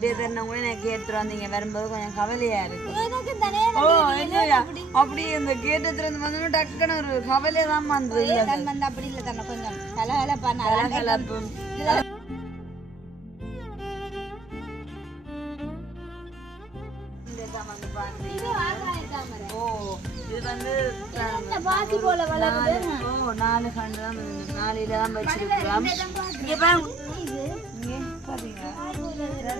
எனக்கு எடுத்துட்டு வந்தீங்க. வரும்போது கொஞ்சம் கவலையா இருக்கு. ஓ என்னையா? அப்படி? இந்த கேட்டு திறந்து வந்து டக்குன்னு ஒரு கவலையை தான் வந்தது. நான் வந்து அப்படி இல்லை தானே கொஞ்சம் கலகலப்பா நல்லா கலகலப்பு. இந்த தான் வந்து பாருங்க. ஓ இது வந்து பாசி போல வளருது. நாலு- கண்டு தான். நாளையில தான் வச்சிருக்கிறோம். இங்க பாருங்க.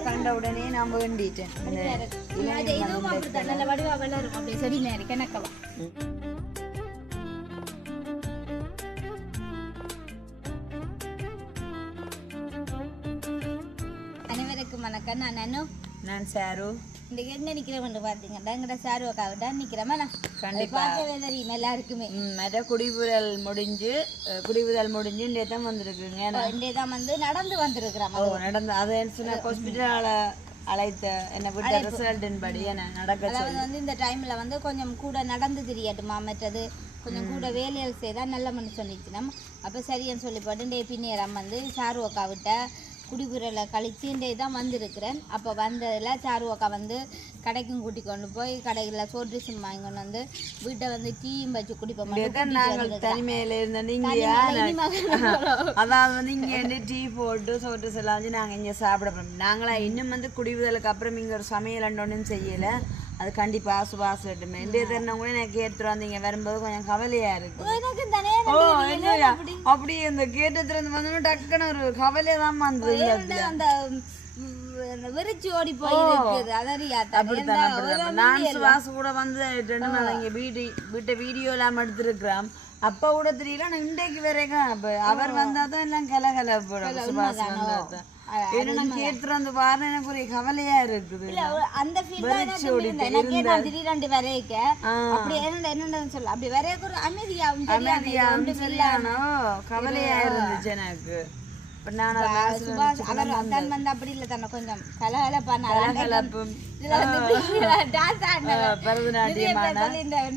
கண்ட உடனே நான் வேண்டிட்டேன். இந்த அது இதுவும் அப்படித்தான் நல்ல வடிவா வளரும். அப்படியே செடி மாதிரி கிணக்கவா? அனைவருக்கும் வணக்கம். நான் அனு. நான் சாரு. இந்த எங்க நிக்கிறவன் பாத்தீங்கன்னா எங்கட சாரு அக்காவிட்ட நிக்கிறேன். கண்டிப்பா. பார்க்கவே தெரியும் எல்லாருக்குமே. மற்ற குடிபுதல் முடிஞ்சு அஹ், குடிபுதல் முடிஞ்சு இந்த தான் வந்திருக்குங்க. இன்றைய தான் வந்து நடந்து வந்திருக்கிறோம் ஓ நடந்து அதை சொன்ன ஹாஸ்பிட்டல் அழைத்த என்ன விட்ட ரிசல்ட்டின் படி என்ன நடக்க அதாவது வந்து இந்த டைம்ல வந்து கொஞ்சம் கூட நடந்து தெரியட்டுமா மற்றது கொஞ்சம் கூட வேலைகள் செய்தால் நல்ல மனு சொல்லிச்சு நம்ம அப்போ சரின்னு சொல்லி போட்டு டே பின்னேரம் வந்து சாரு அக்கா விட்ட குடிபுறலை கழிச்சு இன்றைய தான் வந்திருக்கிறேன். அப்போ வந்ததில் சாரு அக்கா வந்து கடைக்கும் கூட்டி கொண்டு போய் கடைகளில் சோறு சிம் வாங்கி கொண்டு வந்து வீட்டை வந்து டீயும் வச்சு குடிப்போம். நாங்கள் தனிமையில இருந்த நீங்க அதாவது வந்து இங்க வந்து டீ போட்டு சோட்டு செல்லாஞ்சு நாங்க இங்க சாப்பிட போறோம். நாங்களா இன்னும் வந்து குடிவுதலுக்கு அப்புறம் இங்க ஒரு சமையல் ஒன்றும் செய்யல. அது கண்டிப்பா சுபாசட்டுமே இந்த தருணவங்களும் எனக்கு எடுத்துட்டு வந்தீங்க? வரும்போது கொஞ்சம் கவலையா இருக்கு. ஓ அப்படி? இந்த கேட்டு திறந்து வந்து டக்குன்னு ஒரு கவலையை தான் வந்தது அந்த ம், வெறிச்சு ஓடி போய் நான் சுவாசு கூட வந்து ரெண்டு நாள் இங்க வீடு வீட்டை வீடியோ எல்லாம் எடுத்திருக்கிறோம் அப்ப கூட தெரியல நான் இன்றைக்கு வரைக்கும் அவர் வந்தாதான் எல்லாம் கலகல போடும் சுபாஷ் வந்தாதான். ஏன்னா நான் கேட்டு வந்து பாரு எனக்கு ஒரு கவலையா இருக்குது. அந்த திடீரெண்டு அப்படி என்ன என்னன்னு சொல்ல அப்படி வரைக்க ஒரு அமைதியா கவலையா இருந்துச்சு எனக்கு. வந்து அப்படி இல்லை தானே கொஞ்சம்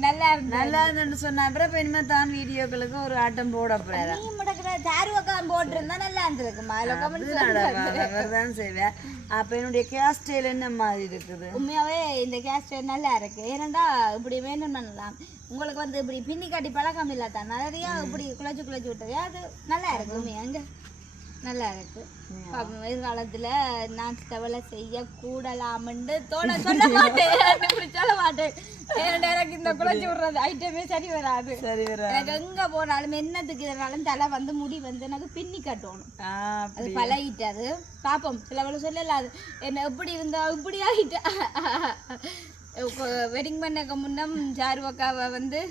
நல்லா இருந்தது. நல்லா சொன்ன அப்புறம் இனிமே தான் வீடியோக்களுக்கு ஒரு ஆட்டம் போட போறேன். தாருவக்கான் போட்டிருந்தா நல்லா இருந்திருக்குமா கமெண்ட் தான் செய்வேன் அப்ப என்னுடைய ஸ்டைல் என்ன மாதிரி இருக்குது உண்மையாவே இந்த கேஸ்ட் நல்லா இருக்கு ஏனண்டா இப்படி வேணும் பண்ணலாம் உங்களுக்கு வந்து இப்படி பின்னி காட்டி பழக்கம் இல்லை தான் நிறையா இப்படி குழச்சு குழச்சு விட்டது அது நல்லா இருக்கு உண்மையா அங்க நல்லா இருக்கு எதிர்காலத்துல நான் தவளை செய்ய கூடலாம்னு தோண சொல்ல மாட்டேன். சொல்ல மாட்டேன். எனக்கு இந்த குழச்சு விடுறது ஐட்டமே சரி வராது. சரி வர எனக்கு எங்க போனாலும் என்னத்துக்கு இதனாலும் தலை வந்து முடி வந்து எனக்கு பின்னி கட்டணும். அது பழகிட்டாது. பாப்போம் சிலவள சொல்லல அது என்ன எப்படி இருந்தா இப்படி ஆகிட்டா வெட்டிங் பண்ணக்கு முன்னம் சாருவக்காவை வந்து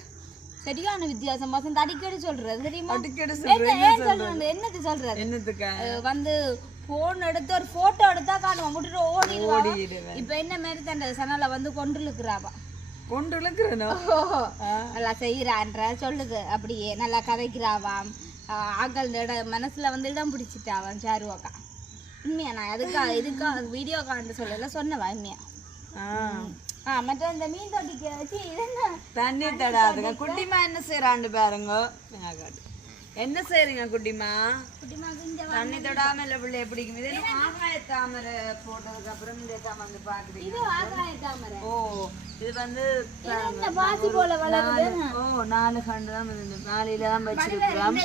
சரியான வித்தியாசம் மாசம் அடிக்கடி சொல்றது தெரியுமா? அடிக்கடி சொல்றது என்னது சொல்றது? என்னத்துக்கா அஹ் வந்து போன் எடுத்து ஒரு போட்டோ எடுத்தா காணுவான் முட்டு ஓடிடுவா. இப்ப என்ன மாதிரி தண்ட சனால வந்து கொண்டு இருக்கிறாவா கொண்டு இழுக்கிறனோ நல்லா செய்யறான்ற சொல்லுது. அப்படியே நல்லா கதைக்கிறாவாம். ஆக்கள் இடம் மனசுல வந்து இடம் பிடிச்சிட்டாவாம் சாருவாக்கா. உண்மையா நான் அதுக்கா இதுக்கா வீடியோ காண்டு சொல்லல சொன்னவா உண்மையா? மற்ற இந்த மீன் தொட்டிக்கு வச்சு இது என்ன தண்ணி தடாதுங்க குட்டிமா என்ன செய்யறாண்டு பாருங்க. என்ன செய்றீங்க குட்டிமா தண்ணி தொடாம இல்ல பிள்ளை பிடிக்கும் இது ஆகாய தாமரை போட்டதுக்கு அப்புறம் இந்த தான் வந்து பாக்குறீங்க ஓ இது வந்து ஓ நாலு கண்டு தான் வந்து நாளையில தான் வச்சிருக்கிறோம்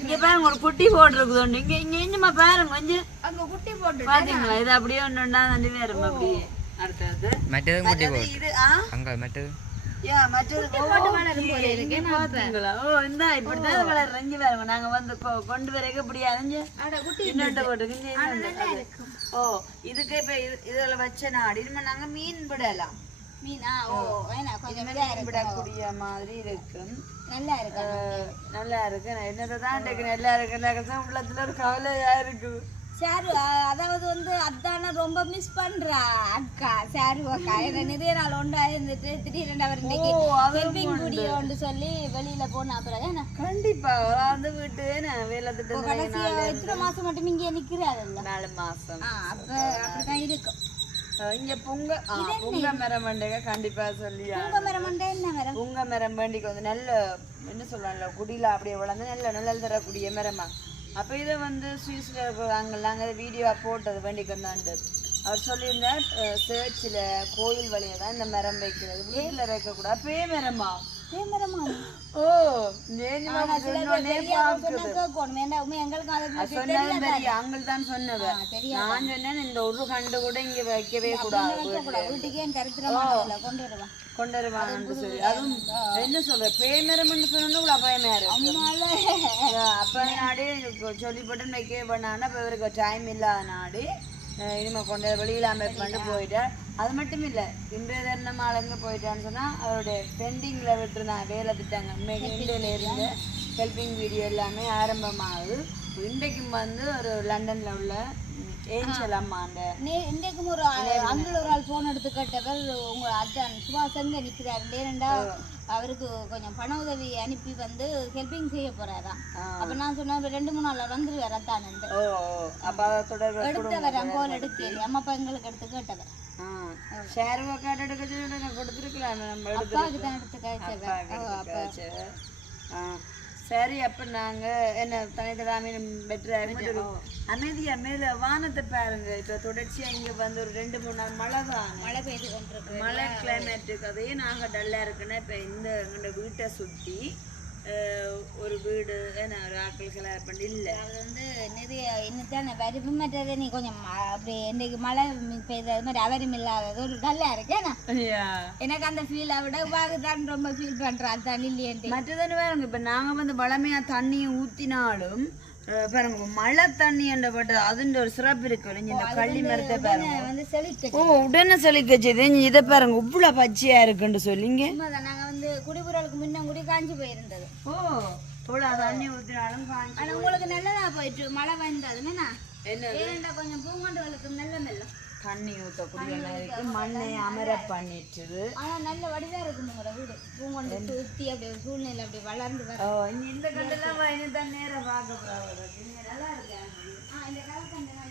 இங்க பாருங்க ஒரு குட்டி போட்டிருக்குது ஒண்ணு இங்க இங்க இன்னுமா பாருங்க கொஞ்சம் அங்க குட்டி போட்டு பாத்தீங்களா இது அப்படியே ஒண்ணு ஒண்ணா தண்டி வேறும் அப்படியே அடுத்தது. மற்றது முட்டி போட்டு இது ஆ? அங்க மற்றது. யா மற்றது போட்டு வளரும் போல இருக்கு பாத்தீங்களா? ஓ இந்த இப்படி தான் வளர் ரெஞ்சு வேற நாங்க வந்து நல்லா இருக்கு என்னதான் உள்ளத்துல ஒரு கவலையா இருக்கு. சாரு அதாவது வந்து அதான ரொம்ப மிஸ் பண்றா. அக்கா சாரு அக்கா ஏன்னா நிறைய நாள் ஒன்றா இருந்துட்டு திடீர்னு அவர் இன்னைக்கு ஹெல்பிங் குடியோன்னு சொல்லி வெளியில போன அப்புறம் ஏன்னா கண்டிப்பா வந்து விட்டு நான் வேலை திட்டம் கடைசியா எத்தனை மாசம் மட்டும் இங்கே நிக்கிறாருல்ல? நாலு மாசம். அப்ப அப்படிதான் இருக்கும். இங்க பொங்க பொங்க மரம் பண்டிகை கண்டிப்பா சொல்லியா. உங்க மரம் மண்டை என்ன மரம்? பொங்க மரம் வேண்டிக்கு வந்து நல்ல என்ன சொல்லலாம்ல குடியில அப்படியே வளர்ந்து நல்ல நிழல் தரக்கூடிய மரமா? அப்போ இதை வந்து சுவிஸில் இருக்கிறாங்கல்ல நாங்கள் வீடியோ போட்டது வேண்டிக்கு வந்தாண்டு. அவர் சொல்லியிருந்தார் சேர்ச்சில் கோயில் வழியை தான் இந்த மரம் வைக்கிறது. வீட்டில் வைக்கக்கூடாது. அப்பயே மரமா? ஒரு கண்டு கூட இங்க வைக்கவே கூடாது கொண்டு வருவேன் கொண்டு வருவாங்கன்னு சொல்லி அதுவும் என்ன சொல்ற பேமரம்னு சொன்னா கூட பயமா இருக்கு அப்ப நாடு சொல்லிப்பட்டு வைக்க பண்ணான்னா இப்ப இவருக்கு டைம் இல்லாத நாடு அஹ் இனிமே கொண்டு வெளியில அமைப்பு போயிட்டார் அது மட்டும் இல்ல இன்றைய தினம் ஆளுங்க போயிட்டான்னு சொன்னா அவருடைய பெண்டிங்ல விட்டுருந்தாங்க வேலை திட்டாங்க. இந்தியில இருந்து ஹெல்பிங் வீடியோ எல்லாமே ஆரம்பமாகுது. இன்றைக்கும் வந்து ஒரு லண்டன்ல உள்ள ஏஞ்சல் அம்மா அந்த நே- இன்றைக்கும் ஒரு அங்கிள் ஒரு ஆள் போன் எடுத்து கேட்டவர் உங்க அதான் சுபாஷ் எங்க நிக்கிறாரு. ஏனண்டா அவருக்கு கொஞ்சம் பண உதவி அனுப்பி வந்து ஹெல்பிங் செய்ய போறாராம் அப்ப நான் சொன்னேன் "இப்ப ரெண்டு மூணு நாள் வந்துருவார் அத்தான் அப்ப எடுத்தவர் அங்கோல் எடுக்கல அம்மா அப்பா எங்களுக்கு எடுத்து கேட்டவர். ஷேர் கார்டு எடுக்க சொல்லி கொடுத்துருக்கலாம் நம்ம எடுத்து அப்பாவுக்கு தான் எடுத்து கேட்டவர். காய்ச்சல். சரி அப்ப நாங்க என்ன தனித்தலாமே பெட்டர் அமைதியா மேல வானத்தை பாருங்க. இப்ப தொடர்ச்சியா இங்க வந்து ஒரு ரெண்டு மூணு நாள் மழை தான். மழை பெய்து கொண்டிருக்கு மழை கிளைமேட்டுக்கு அதே நாங்க டல்லா இருக்குன்னா இப்ப இந்த எங்களோட வீட்டை சுத்தி அஹ், ஒரு வீடு என்ன ஒரு ஆட்கள் கல்யாணம் பண்ணி இல்ல. அது வந்து நிறைய இன்னும் வரிப்பு மற்றது நீ கொஞ்சம் அப்படி இன்னைக்கு மழை பெய்த அது மாதிரி அவரும் இல்லாதது ஒரு டல்லா இருக்கேனா எனக்கு அந்த ஃபீலை விட தான் ரொம்ப ஃபீல் பண்றேன் அதுதான் இல்லையன்ட்டு மற்றதுன்னு பாருங்க இப்ப நாங்க வந்து வளமையா தண்ணியை ஊத்தினாலும் அஹ், பாருங்க மழை தண்ணி என்றப்பட்ட அதுன்ற ஒரு சிறப்பு இருக்கு இந்த கள்ளி மரத்தை பாருங்க. வந்து செழிக்க ஓ உடனே சொல்லிக்க செய்து இதை பாருங்க இவ்வளவு பச்சையா இருக்குன்னு சொல்லிங்க. குடிபுறலுக்கு முன்ன குடி காஞ்சி போயிருந்தது. ஓ இவ்வளவு தண்ணி ஊத்தினாலும் காஞ்சி ஆனா உங்களுக்கு நல்லதா போயிட்டு மழை வந்ததுன்னா என்ன? ஏனண்டா கொஞ்சம் பூங்கண்டுகளுக்கு நல்ல மெல்லம் தண்ணி இருக்கு மண்ணை அமர பண்ணிட்டுது. ஆனா நல்ல வடிவா இருக்கும் உங்களோட வீடு. பூங்கொண்டு சுத்தி அப்படி ஒரு சூழ்நிலை அப்படி வளர்ந்து வர ஓ இங்க இந்த கண்டெல்லாம் நேரம் பார்க்க இங்க நல்லா இருக்கு? ஆ இந்த இருக்கா ஆ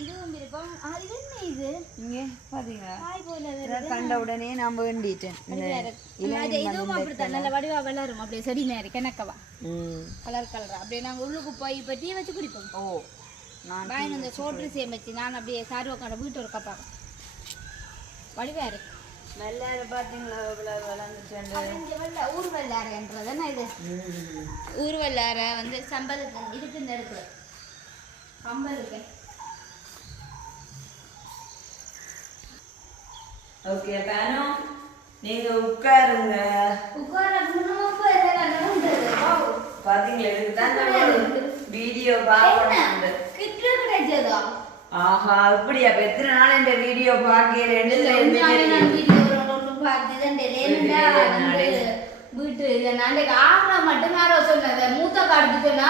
இதுவும் இது என்ன இது? இங்க பாத்தீங்களா காய் போல இதை கண்ட உடனே நான் வேண்டிட்டேன். இந்த இதுவும் அப்படித்தான். நல்ல வடிவா வளரும். அப்படியே செடி மாதிரி கிணக்கவா. கலர் கலரா. அப்படியே நாங்க உள்ளுக்கு போய் இப்போ டீ வச்சு குடிப்போம். ஓ நான் வாங்கி அந்த சோற்று சேமிச்சு நான் அப்படியே சாரி உட்காந்து வீட்டு ஒரு கப்பா. வடிவா இருக்கு. மெல்ல பாத்தீங்களா இவ்வளவு வளர்ந்துட்டேன் இங்க வெள்ள ஊர் வெள்ளாரன்றது என்ன இது? ஊர் வெள்ளார வந்து சம்பளத்து இதுக்கு இந்த இடத்துல. கம்பல் இருக்கு ஓகே பேனோ. நீங்க உட்காருங்க. பாத்தீங்களா? இதுக்கு தான் வீடியோ பார்க்கணும் ஆஹா அப்படியா? எத்தனை நாள் இந்த வீடியோ பார்க்க ரெண்டு உண்மையாவே நான் வீடியோ ஒன்று பார்த்தேன் ஏன்னா வந்து வீட்டு இதை நாளைக்கு ஆகா மட்டும் யாரோ சொன்னது மூத்த காடுத்து சொன்னா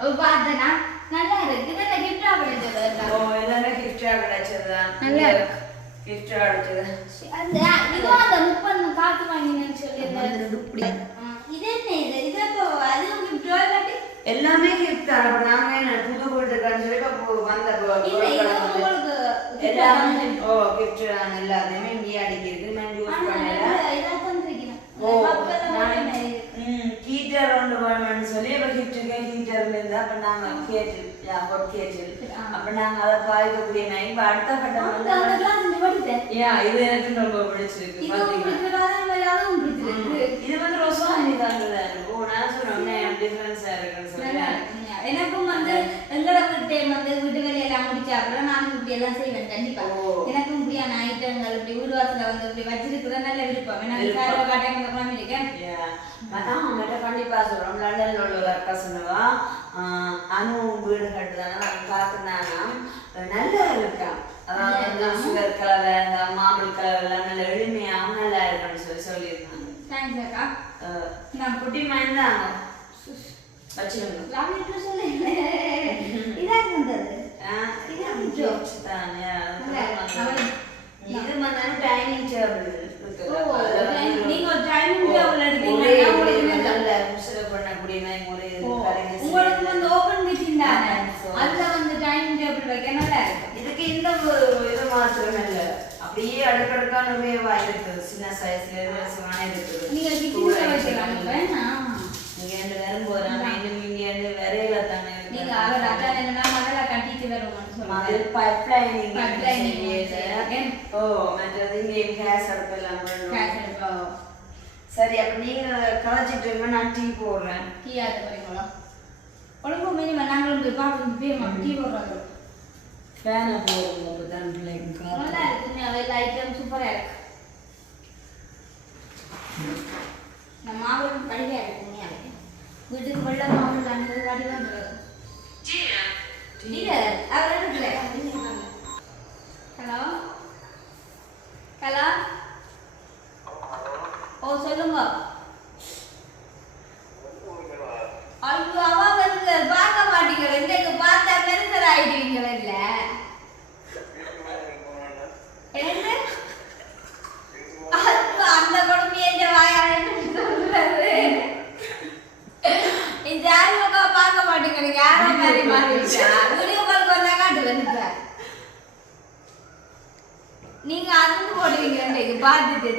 ஒரு பார்த்தேன்னா நல்லா இருக்கு இதெல்லாம் கிஃப்டா கிடைச்சது ஓ எல்லாமே கிஃப்டா கிடைச்சதுதான் நல்லா இருக்கு. கிஃப்டா கிடைச்சது அந்த இதுவும் அந்த முப்பது காத்து வாங்கினேன்னு சொல்லி இது என்ன இது இது எல்லாமே கிஃப்ட் தான் நாங்க என்ன புது வீட்டுக்கான்னு சொல்லி இப்ப வந்த பொ- இல்ல இது பொருட்கள் வந்து உங்களுக்கு எல்லாமே ஓ கிஃப்ட் தான் எல்லாத்தையுமே இங்கே அடிக்கி இருக்கு நான் யூஸ் பண்ணல ஓ நான் ம் ஹீட்டர் ஒன்று வேணும்னு சொல்லி அப்ப ஹீட்டருக்கு ஹீட்டர்ல இருந்து அப்ப நாங்க கேட்டு யா ஹாட் கேட்டில். அப்ப நாங்க அதை பாதிக்கக்கூடிய நான் இப்ப அடுத்த கட்டம் வந்து யா இது எனக்கு ரொம்ப பிடிச்சிருக்கு பாத்தீங்களா இது வந்து ரொசானி தான் ஓ நான் சொன்னேன் டிஃபரன்ஸா இருக்குன்னு சொல்லி எனக்கும் வந்து எங்களோட வீட்டு வந்து வீட்டு வேலையெல்லாம் முடிச்சா அப்புறம் நானும் இப்படி எல்லாம் செய்வேன் கண்டிப்பா எனக்கும் இப்படியான ஐட்டங்கள் இப்படி வீடு வாசல வந்து இப்படி வச்சிருக்கிற நல்ல விருப்பம் எனக்கு சாரோ காட்டாங்க குழம்பு இருக்கேன் அதான் அவங்ககிட்ட கண்டிப்பா சொல்றோம் லண்டன்ல உள்ள ஒரு அக்கா சொன்னவா ஆஹ் அனு வீடு கட்டுதானா பார்த்துனானா நல்லா இருக்கா அதாவது வந்து சுகர் கலவை இந்த மாம்பழ கலவை எல்லாம் நல்ல எளிமையாகவும் நல்லா இருக்குன்னு சொல்லி சொல்லியிருந்தாங்க தேங்க்ஸ் அக்கா ஆஹ் நான் குட்டி மயந்தாங்க வச்சிருங்க லாவிட்டு சொல்லு இதா இருந்தது ஆஹ் இது gift தானே, அது நல்லா வந்து- அவளை இது வந்து டைனிங் டேபிள் ஓ, நீங்க ஒரு dining table எடுத்தீங்கன்னா ஒரே உங்களுக்கு இது நல்ல முசுறு பண்ணக்கூடிய மாதிரி ஒரே இது கரைங்க உங்களுக்கு வந்து ஓபன் கிச்சன் தானே So- அதுல வந்து டைனிங் டேபிள் வைக்க நல்லா இருக்கும் இதுக்கு இந்த ஒரு இது மாத்திரம் இல்ல அப்படியே அடுக்கடுக்கா நிறைய இருக்குது சின்ன சைஸ்ல சிவனா இருக்குது நீங்க கூட கிச்சன்ல வைக்கலாம் இருக்குது. வேணாம் இங்க இருந்து வரும்போது நம்ம இன்னும் இங்க இருந்து விரையில தானே நீங்க அவர் அக்கா என்ன ரூம்னு அது சொல்லுவாங்க பைப்லைனிங் Pipelining செய்யுது. ஓ மற்றது இங்கே கேஸ் அடுப்பெல்லாம் கேஸ் வேணும் அடுப்பா சரி அப்ப நீங்க களைச்சிட்டு இருங்க நான் டீ போடுறேன். டீ ஆத்த போறீங்களா ஒழுங்கு மினிமம் நாங்களும் போய் பார்க்கணும் போய் டீ போடுறது ஃபேனை பிள்ளைங்க நல்லா அவையில் ஐட்டம் சூப்பராக இருக்கு. மாவு படிவாக இருக்கு உண்மையாவே வீட்டுக்கு வந்துடுறது டீலர் அவர் இருக்குல்ல ஹலோ ஹலோ ஓ சொல்லுங்க ஐயோ அவ வந்து பார்க்க மாட்டீங்க இன்னைக்கு பார்த்தா பெருசர் ஆயிடுவீங்களா இல்ல என்ன ஐயோ, அந்த கொடுமை எந்த வாயாளன்னு சொல்றது இந்த யாருக்கா பார்க்க மாட்டேங்கிறீங்க யாரோ மாதிரி மாறிடுச்சா வீடியோ கால் வந்தா காட்டுவேன் இப்ப நீங்க அதுக்கு போடுவீங்க இன்னைக்கு பார்த்துட்டு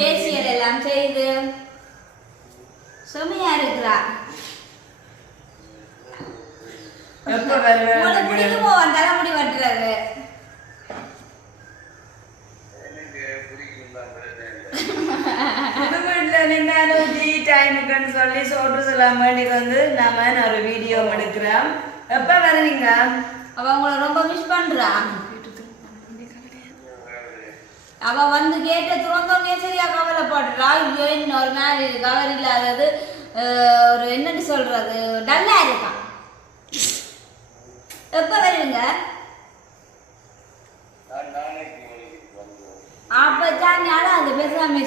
பேசியல் எல்லாம் செய்து சுமையா இருக்கிறா. பிடிக்குமோ தலைமுடி டீ டைமுக்குன்னு சொல்லி சோறு சொல்லாம வேண்டிக்கு வந்து நாம ஒரு வீடியோ எடுக்கிறோம். எப்ப வருவீங்க? அவ உங்களை ரொம்ப மிஸ் பண்றா. அவ வந்து கேட்ட திறந்தோடனே சரியா கவலைப்படுறா? ஐயோ இன்னொரு நாள் கவர் இல்லாதது ஒரு என்னன்னு சொல்றது? டல்லா இருக்கான் எப்ப வருவீங்க? அப்ப சாணி அழாது பேசாம.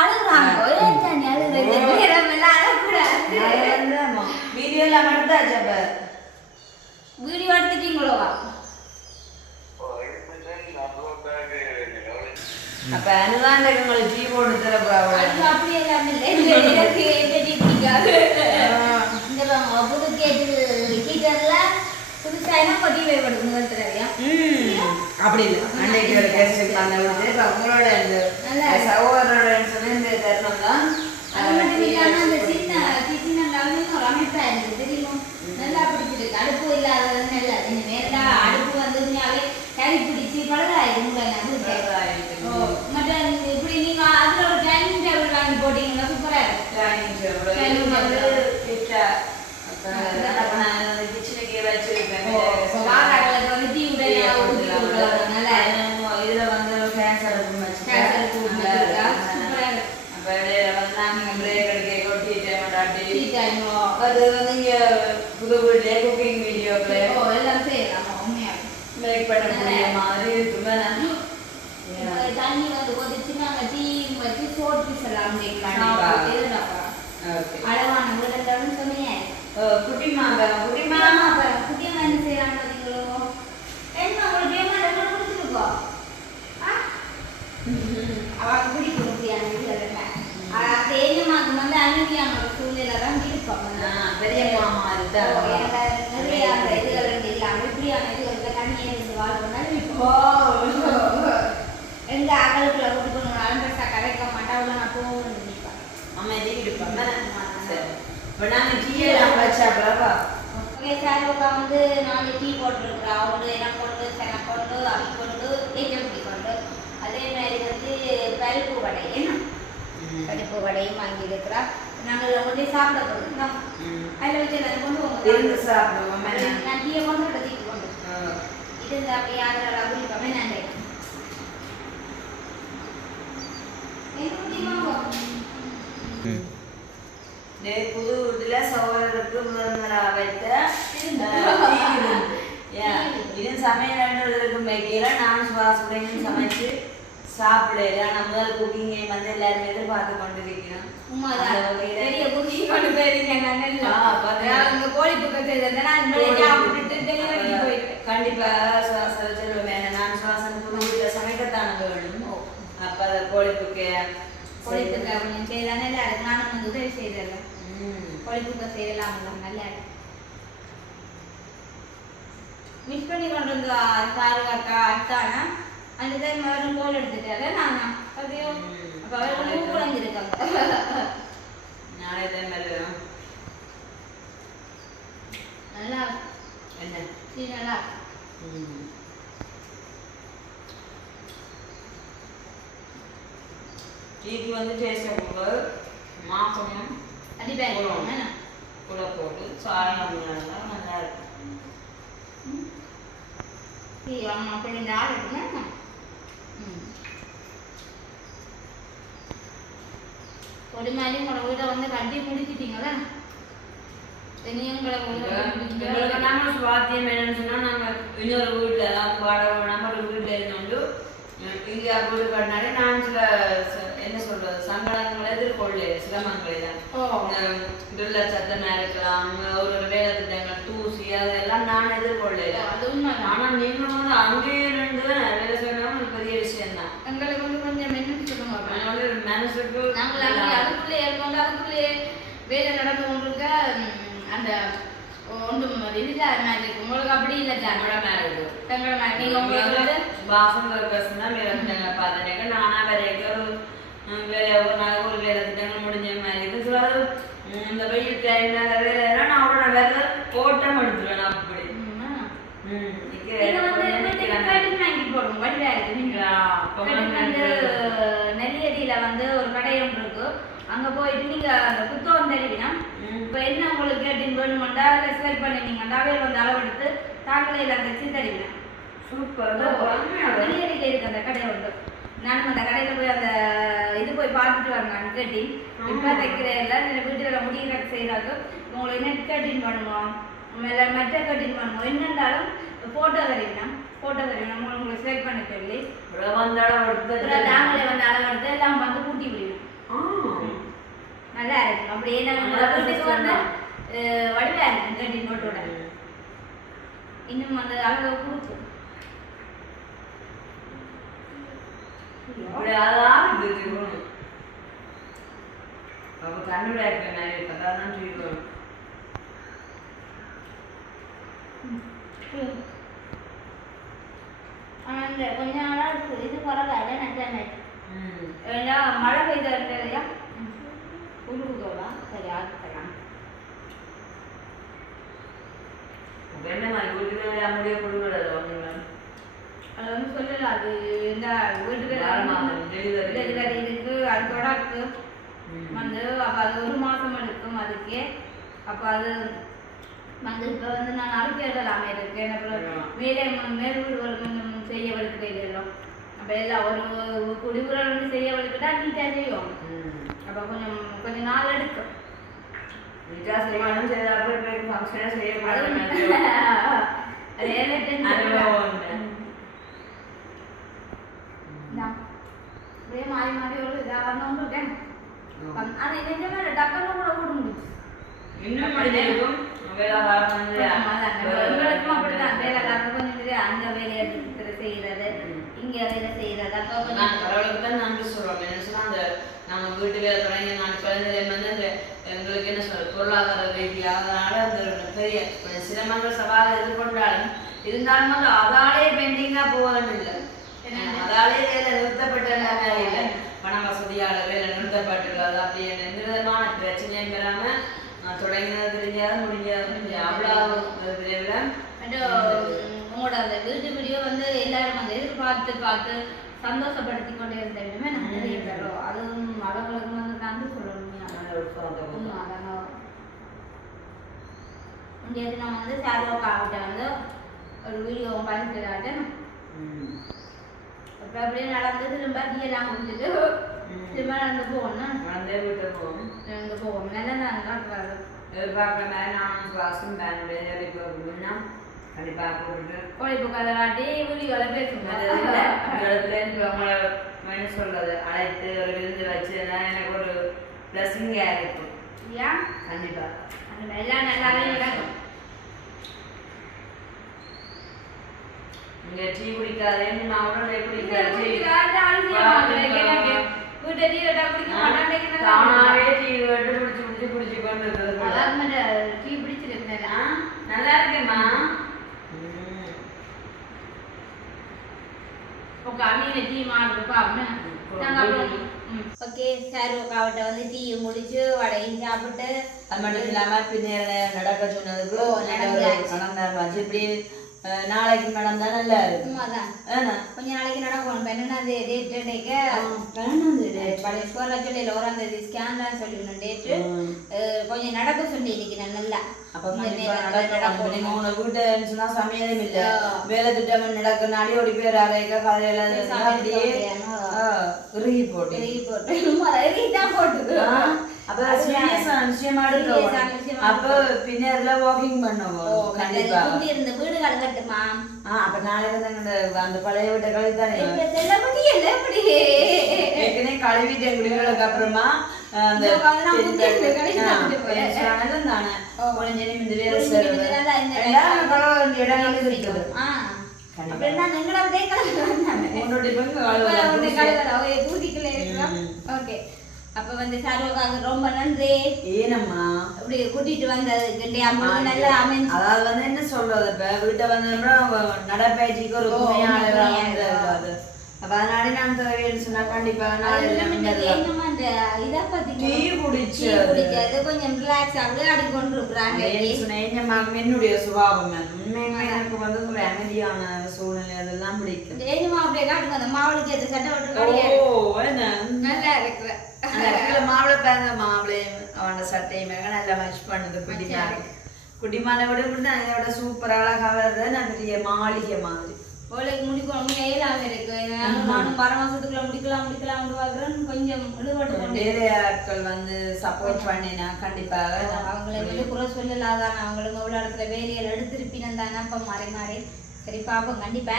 அழுகுறாங்க ஏன் சாணி அழுகுறீங்க நேரமெல்லாம் அழக்கூடாது. வீடியோ எல்லாம் எடுத்தாச்சு அப்ப வீடியோ எடுத்துட்டீங்களோவா அப்ப அனுதான் உங்களுக்கு டீ போட்டு அது அப்படி எல்லாம் இல்லை எனக்கு எந்த டீ பிடிக்காது இந்த புது கேட்டு ஹீட்டர்ல புதுசா என்ன கொட்டி தடவையா ம், அப்படி இல்லை அன்னைக்கு ஒரு கெஸ்ட் அந்த வந்து இப்ப உங்களோட இந்த நல்லா இருக்கு. சகோதரோட சொல்லி இந்த தருணம் தான் அது மட்டும் இல்லாம அந்த சின்ன சின்ன லெவலுக்கு ஒரு அமைப்பா இருந்தது தெரியுமா நல்லா பிடிச்சிருக்கு அடுப்பு இல்லாதது நல்லா அடுப்பு வந்து உண்மையாவே கறி பிடிச்சி உங்களை. ஓ மற்ற இப்படி நீங்க அதுல ஒரு டைனிங் டேபிள் வாங்கி போட்டீங்கன்னா சூப்பரா இருக்கும் டைனிங் டேபிள் Dining table. கிட்ட அப்ப அப்ப நான் அந்த கிச்சனுக்கே வச்சிருப்பேன் ஓ, இப்ப வாராங்களுக்கு வந்து டீ உடைய ஊத்தி விடுறது நல்லா இருக்கும். இதுல வந்து கேஸ் அடுப்பு Gas அடுப்பு வச்சிருக்கா? சூப்பரா இருக்கு. அப்ப இடையில வந்து நாங்க பிரேக் எடுக்க கொட்டிட்டேன் மாட்டாட்டி டீ டைம் அது வந்து இங்க புது வீட்லயே குக்கிங் எல்லாம் செய்யலாம் மேக் மாதிரி இருக்குமே தண்ணி வந்து கொதிச்சுன்னா டீ வச்சு சோட் பீஸ் எல்லாம் அளவான உடல் சொன்னீங்க. குட்டி மாங்க குட்டி மாமா மாமா பாருங்க குட்டியம்மா என்ன செய்யறாங்க பாத்தீங்களோ என்ன உங்களுக்கு ஏமா அவன் வந்து ஒரு சூழ்நிலை தான் இருப்பாங்க ஆ, பெரிய மாமா இதுதான். ஓ, எனக்கு நிறைய அந்த இதுகள் இருந்து இல்லாம இப்படியான இதுகள் தனியே இருந்து வாழ்க்கை இப்போ எங்க அகலுக்குள்ள கூட்டு போகணும் அலம்பெருசா கதைக்க மாட்டா அவ்வளோ நான் போகணும்னு நினைப்பேன் அமைதி இருப்பாங்க சரி வந்து நாலு டீ போட்டிருக்கிறா அவங்க எல்லாம் கொண்டு சென கொண்டு அவி கொண்டு கொண்டு அதே மாதிரி வந்து பருப்பு வடை என்ன பருப்பு வடையும் வாங்கி இருக்கிறா நாங்கள் கொண்டு சாப்பிட போகிறோம் அதில் வச்சு எல்லாரும் கொண்டு சாப்பிடுவோம். நான் டீயை எடுத்துட்டு இது இந்த நான் புது முதல்வரா வைத்த இது சமையல்ன்றதுக்கு வைக்கல நான் சுவாசப்படையும் சமைச்சு சாப்பிடல நான் முதல் குக்கிங்கை வந்து எல்லாருமே எதிர்பார்த்து கொண்டிருக்கிறேன் உண்மைதான். அந்த வகையில பெரிய cooking கொண்டு போயிருக்கீங்க நான் நல்லா. ஆ, பார்த்தேன். நான் இங்க கோழி புக்கை செய்திருந்தேன். நான் இனிமேல் சாப்பிட்டுட்டு delivery போயிட்டேன். கண்டிப்பா சொல்லுவேன் நான் சுவாசம் வீட்டுல சமைக்கத்தான வேணும் அப்ப கோழிப்புக்கு கோழி புக்கை கொஞ்சம் செய்தா நல்லா இருக்கு. நானும் வந்து உதவி செய்திருந்தேன். ம். கோழி புக்கை செய்யலாம்ல, நல்லா இருக்கு. மிஸ் பண்ணி கொண்டு வந்த சாரு அக்கா அத்தானா அந்த டைம் அவரும் கோல் எடுத்துட்டாரு நானா அப்படியோ அப்ப அவர் மூக்கு குழஞ்சிருக்காங்க நாளை தான் வருவேன் நல்லா என்ன சரி நல்லா ம். டீக்கு வந்து டேஸ்ட் கொடுக்க மாப்பமும் என்ன கூட போட்டு சாயம் நல்லா நல்லா இருக்கும். அம்மா இந்த ஆள் இருக்குன்னா ஒரு மாதிரி உங்களோட வீட்டை வந்து கட்டி முடிச்சிட்டீங்களா? சுவாத்தியம் என்னன்னு சொன்னா நாங்க இன்னொரு வீட்டுல அதாவது வாடகை நம்ம ஒரு வீட்டுல இருந்தோண்டு இந்தியா வீடு கட்டினாலே நான் சில சங்கடங்களை எதிர்கொள்ள சிரமங்களை தான் துள்ள சத்தமா இருக்கலாம் ஒரு ஒரு வேலை திட்டங்கள் தூசி அதெல்லாம் நான் எதிர்கொள்ளல. அது உண்மை. ஆனா நீங்க வந்து அங்கேயே இருந்து வேலை செய்யணும் ஒரு பெரிய விஷயம் தான் எங்களுக்கு வந்து கொஞ்சம் என்னன்னு சொல்லுங்க. மனசுக்கு நாங்கள் அதுக்குள்ளே இருக்கோம் அதுக்குள்ளே வேலை நடந்து கொண்டிருக்க அந்த ஒன்றும் இதில் மாதிரி இருக்கு. உங்களுக்கு அப்படி இல்லை தமிழ சார் மேரேஜ் தங்களோட மாதிரி நீங்கள் உங்களுக்கு வந்து பாசம் இருக்கா. வேலை பார்த்தேன் வேலை ஒரு நாள் ஒரு வேலை திட்டங்கள் முடிஞ்ச மாதிரி இருக்கு. சிலர் இந்த வெயில் டைம்ல வேலை நான் அவரோட வேலை ஓட்டம் எடுத்துருவேன் அப்படி. வந்து வந்து நெல்லியடியில வந்து ஒரு கடை ஒன்று இருக்கு. அங்க போயிட்டு நீங்க அந்த புத்தகம் தெரிவினா. இப்ப என்ன உங்களுக்கு கேட்டின் வேணுமெண்டா அதில் செலக்ட் பண்ணினீங்கன்னா அவையில் வந்து அளவெடுத்து தாக்கலையில் அந்த சித்தடிவினா சூப்பர். வெளியடியில் இருக்கு அந்த கடை உண்டு நானும் அந்த கடையில போய் அந்த இது போய் பார்த்துட்டு வரேன் கட்டி இப்போ தைக்கிறதில்ல வீட்டில் முடி கட் செய்கிறாங்க உங்களுக்கு நெட் கட்டிங் பண்ணுவோம் இல்லை மெட்ட கட்டிங் பண்ணுவோம் என்னென்றாலும் ஃபோட்டோ வரையணும் ஃபோட்டோ வரையணும் உங்களுக்கு செலக்ட் பண்ண சொல்லி. எடுத்து நாங்களே வந்து அளவெடுத்து எல்லாம் வந்து கூட்டி விடுவோம் ஆ. நல்லா இருக்கும். அப்படி என்ன நல்லா வீட்டுக்கு வந்து தான். அஹ், வடிவா இருக்கும் கட்டிங் போட்டோட இன்னும் அந்த அளவு கொடுக்கும். இப்படி அதான் தெரியும் அப்ப கண்ணுட இருக்க. நிறைய கதை தான் ஆனா இந்த கொஞ்ச நாளா இருக்கு. இது பரவாயில்ல ம். ஏன்னா மழை பெய்த இல்லையா? உருகுதோடா சரி என்ன மாதிரி? வீட்டுக்கு வேலையா முடிய அது வந்து சொல்லல அது இந்த. டெலிவரி. இருக்கு அது தொடர்க்கு. ம். வந்து அப்ப அது ஒரு மாசம் எடுக்கும் அதுக்கே. அப்ப அது வந்து இப்ப வந்து நான் அறுப்பு எழுதலாமே இருக்கேன். அப்புறம். மேலே ம- மேல் வீடுகள் கொஞ்சம் செய்ய இல்லையோ அப்ப எல்லாம் ஒரு குடிவுகள் வந்து செய்ய வலுக்கிட்டா நீட்டா செய்யும். அப்ப கொஞ்சம் கொஞ்ச நாள் எடுக்கும். நீட்டா செய்யணும் சரி அப்புறம் இப்ப அதுவும் ஒண்ணு. அப்படியே மாறி மாறி ஒரு இதாக வந்துட்டேன் அது இந்த மாதிரி டக்குன்னு கூட கூட முடிச்சு இன்னும் மனித இருக்கும் வேலை அப்படிதான் வேலைக்காரர் கொஞ்சம் அங்க வேலையை செய்யறது இங்க வேலை செய்யறது அப்போ கடவுளுக்கு தான் நன்றி சொல்றோம் என்ன சொன்னா அந்த நாங்க வீட்டு வேலை தொடங்கி நான் குழந்தையில வந்து அந்த எங்களுக்கு என்ன சொல்றது பொருளாதார ரீதியாக அதனால அந்த ஒரு பெரிய கொஞ்சம் சிரமங்கள் சவாலை எதிர்கொண்டாலும் இருந்தாலும் வந்து அதாலே பெண்டிங்கா போகணும் இல்லை அதாலே வேலை நிறுத்தப்பட்ட எல்லாமே இல்லை பண வசதியால வேலை நிறுத்தப்பட்டுள்ளது அப்படி எந்த விதமான பிரச்சனையும் பெறாம நான் தொடங்கினது தெரிஞ்சாத முடிஞ்சது அவ்வளவு விரைவில் அந்த, உம், உங்களோட அந்த வீட்டு வீடியோ வந்து எல்லாரும் அந்த எதிர்பார்த்து பார்த்து சந்தோஷப்படுத்தி கொண்டே இருந்தேன் நான் நிறைய பேரும் அதுவும் அவங்களுக்கு வந்து சொல்லணும் இன்றைய தினம் வந்து சாரோக்காகிட்ட வந்து ஒரு வீடியோ பண்ணிட்டு ம். அப்படியே நடந்து திரும்ப டீயெல்லாம் குடிச்சிட்டு ம். திரும்ப நடந்து போகணும் குழந்தைய விட்டு போகும் நடந்து போவோம். நல்லா காட்டுறாரு எதிர்பார்க்குற மாதிரி நானும் கிளாஸும் பேண்ட் இப்போ அப்படின்னா கண்டிப்பாக போட்டுட்டு கோழிப்பு கதை காட்டி பேசுங்க என்ன சொல்றது? அழைத்து ஒரு விருந்து வச்சு நான் எனக்கு ஒரு பிளஸிங்காக இருக்கும். ஏன்? கண்டிப்பா. அந்த எல்லாம் நல்லாவே நடக்கும். இங்க டீ குடிக்காதேன்னு நான் உடனே குடிக்காது. தானாவே டீ கட்டு பிடிச்சி பிடிச்சி பிடிச்சி கொண்டு டீ சாப்பிட்டு அது மட்டும் இல்லாமல் பின்ன நடக்க சொன்னதுக்கு நடந்தாச்சு இப்படி நாளைக்கு நடந்தா நல்லா இருக்கு சும்மாதான். ஏன்னா கொஞ்ச நாளைக்கு நடக்கும் இப்போ என்னன்னா அது டேட் டேக்க வேணாம் இது. பழைய ஸ்கோர்ல சொல்லி ஓராம் தேதி ஸ்கேன் தான் சொல்லிடணும் டேட்டு கொஞ்சம் நடக்க சொல்லி இருக்கிறேன் நல்லா. சமையலும் இல்ல. வேலை திட்டம் நடக்கும், அடியோடி பேர் அரைக்க, கதையில அப்படியே, போட்டு. முதல்ல தான் போட்டுது ஆ, அப்ப serious ஆன விஷயமா எடுக்க Serious ஆன வேணும். விஷயமா அப்ப பின்ன இதுல walking பண்ணுவோம், கண்டிப்பா. குந்தி இருந்த வீடு கட்டுமா ஆ, அப்ப நாளைக்கு வந்து எங்கட அந்த பழைய வீட்டை கழித்தானே. அப்ப வந்து சாருவுக்காக ரொம்ப நன்றி. ஏனம்மா? இப்படி கூட்டிட்டு வந்ததுக்கு நல்லா அமைஞ்சு. அதாவது வந்து என்ன சொல்றது இப்ப வீட்டை வந்தோம்னா நடைப்பயிற்சிக்கு ஒரு. அப்ப அதனால நான் தேவைன்னு சொன்னா கண்டிப்பா டீ குடிச்சு குடிச்சது கொஞ்சம் ரிலாக்ஸ் ஆகுது அடி கொண்டு இருக்கிறாங்க என்னுடைய சுபாவம். உண்மையுமே எனக்கு வந்து ஒரு அமைதியான சூழ்நிலை அதெல்லாம் பிடிக்கும். அப்படியே காட்டுங்க அந்த மாவுளுக்கு ஏற்ற சட்டை ஓ நல்லா இருக்கிற. அந்த இடத்துல மாப்பிளை பேங்க மாப்பிளையும் அவனோட சட்டையும் நல்லா மேட்ச் பண்ணுது குட்டிமான குட்டிமான விட விட அதை விட சூப்பர் அழகா வருது மாளிகை மாதிரி. ஓலைக்கு முடிக்கணும் ஏழாம இருக்கு நானும் பர மாசத்துக்குள்ள முடிக்கலாம் முடிக்கலாம்னு பாக்குறேன் கொஞ்சம் ஈடுபட்டு கொண்டு வேலையாட்கள் வந்து சப்போர்ட் பண்ணினா கண்டிப்பாக அவங்களை வந்து குறை சொல்லலாதான். அவங்களுக்கு உள்ள இடத்துல வேலைகள் எடுத்திருப்பினம் தானே அப்ப மாறி மாறி. சரி பாப்போம் கண்டிப்பா.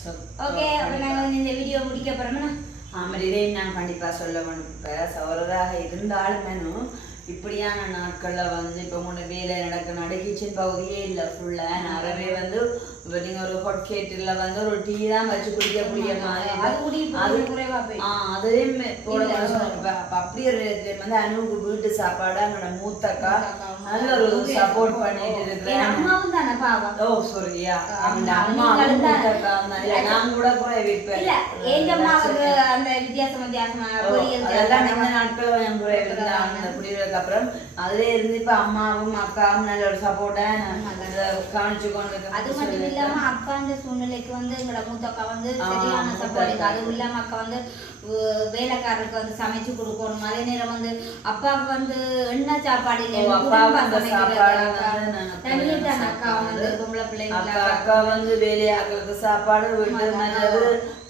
சொல். ஓகே அப்ப நாங்க வந்து இந்த வீடியோ முடிக்க போறோம்னா ஆமாம் இதையும் நான் கண்டிப்பா சொல்ல வேணும் இப்போ சௌரராக இருந்தாலுமேனும் இப்படியான நாட்கள்ல வந்து இப்போ உங்களோட வேலை நடக்க நடு பகுதியே இல்லை ஃபுல்லா நிறையவே வந்து இப்போ நீங்க ஒரு ஹொட் கேட்டில் வந்து ஒரு டீ தான் வச்சு குடிக்கக்கூடிய மாதிரி அது. குடி ஆ அதுலயும் போட இப்ப அப்ப அப்படியே ஒரு வந்து அனுவுக்கு வீட்டு சாப்பாடு அங்கட மூத்தக்கா நல்ல ஒரு சப்போர்ட் பண்ணிட்டு என் இருக்கிறேன். ஓ சாரியா அந்த அம்மா. மூத்தக்கா நான் கூட குறை வைப்பேன் அந்த வித்தியாசம் வித்தியாசமா அதெல்லாம் இந்த நாட்கள் கொஞ்சம் குறை இருந்தாங்க குடிவதுக்கு அப்புறம் அதுல இருந்து இப்ப அம்மாவும் அக்காவும் நல்ல ஒரு சப்போர்ட்டா காணிச்சு கொண்டு அது மட்டும் இல்லாம அப்பா அந்த சூழ்நிலைக்கு வந்து எங்களோட மூத்த அக்கா வந்து சரியான சப்போர்ட் அக்கா. அதுவும் இல்லாம அக்கா வந்து வேலைக்காரருக்கு வந்து சமைச்சு கொடுக்கணும் அதே நேரம் வந்து அப்பாவுக்கு வந்து எண்ணெய் சாப்பாடு இல்லை அக்கா. வந்து அக்கா. பொம்பளை பிள்ளைங்கள அக்கா அக்கா வந்து வேலையாக்களுக்கு சாப்பாடு வீட்டு நல்லது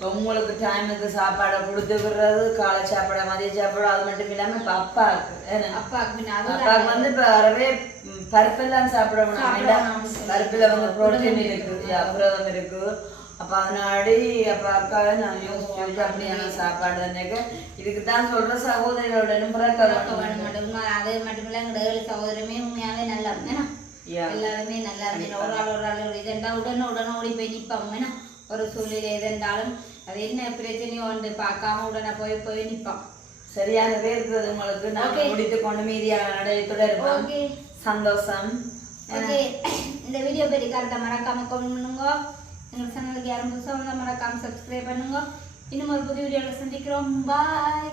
உங்களுக்கு டைமுக்கு சாப்பாடை கொடுத்து விடுறது காலை சாப்பாடு மதிய சாப்பாடு அது மட்டும் இல்லாம இப்ப அப்பாவுக்கு என்ன? அப்பாவுக்கு அப்பாவுக்கு வந்து இப்ப ம், பருப்பெல்லாம் சாப்பிடணும். பருப்புல வந்து புரோட்டீன் இருக்கு புரதம் இருக்கு. அப்ப அதனாடி அப்ப அக்காவை நான் யோசிச்சு அப்படியான சாப்பாடு தானேக்க இதுக்கு தான் வேணும் வேணும் மட்டும். அது மட்டும் இல்ல எங்களோட சகோதரமே உண்மையாவே நல்லா Yeah. எல்லாருமே நல்லா இருந்தது ஒரு ஆள் ஒரு ஆள் ஒரு இதெண்டா உடனே உடனே ஓடி போய் நிப்பாங்க ஏன்னா ஒரு சூழ்நிலை எதென்றாலும். அது என்ன பிரச்சனையோ வந்து பார்க்காம உடனே போய் போய் நிப்பான் சரியாகவே இருக்கிறது உங்களுக்கு. நாங்கள் முடித்து கொண்டு மீதியான நடைய தொடருவோம். ஓகே சந்தோஷம். ஓகே இந்த வீடியோ பற்றி கருத்தை மறக்காம கமெண்ட் பண்ணுங்க. எங்கள் சேனலுக்கு யாரும் புதுசாக வந்தால் மறக்காம சப்ஸ்கிரைப் பண்ணுங்க. இன்னும் ஒரு புது வீடியோவில் சந்திக்கிறோம். பாய்